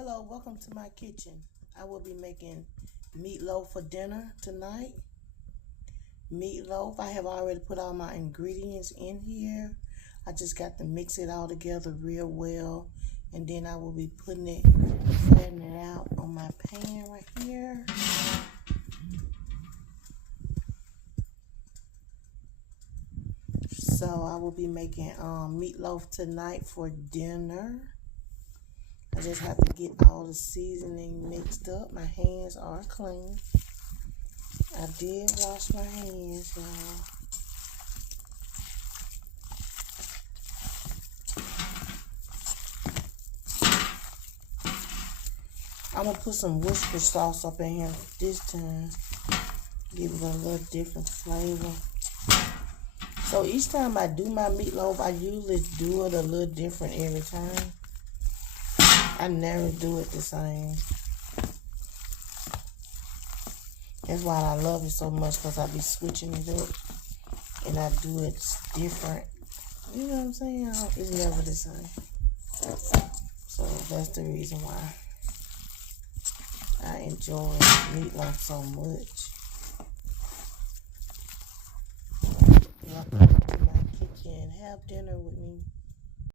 Hello, welcome to my kitchen. I will be making meatloaf for dinner tonight. Meatloaf, I have already put all my ingredients in here. I just got to mix it all together real well. And then I will be flattening it out on my pan right here. So I will be making meatloaf tonight for dinner. I just have to get all the seasoning mixed up. My hands are clean. I did wash my hands, y'all. I'm going to put some Worcestershire sauce up in here this time. Give it a little different flavor. So each time I do my meatloaf, I usually do it a little different every time. I never do it the same. That's why I love it so much, because I be switching it up. And I do it different. You know what I'm saying? It's never the same. So that's the reason why I enjoy meatloaf so much. Welcome to my kitchen. Have dinner with me.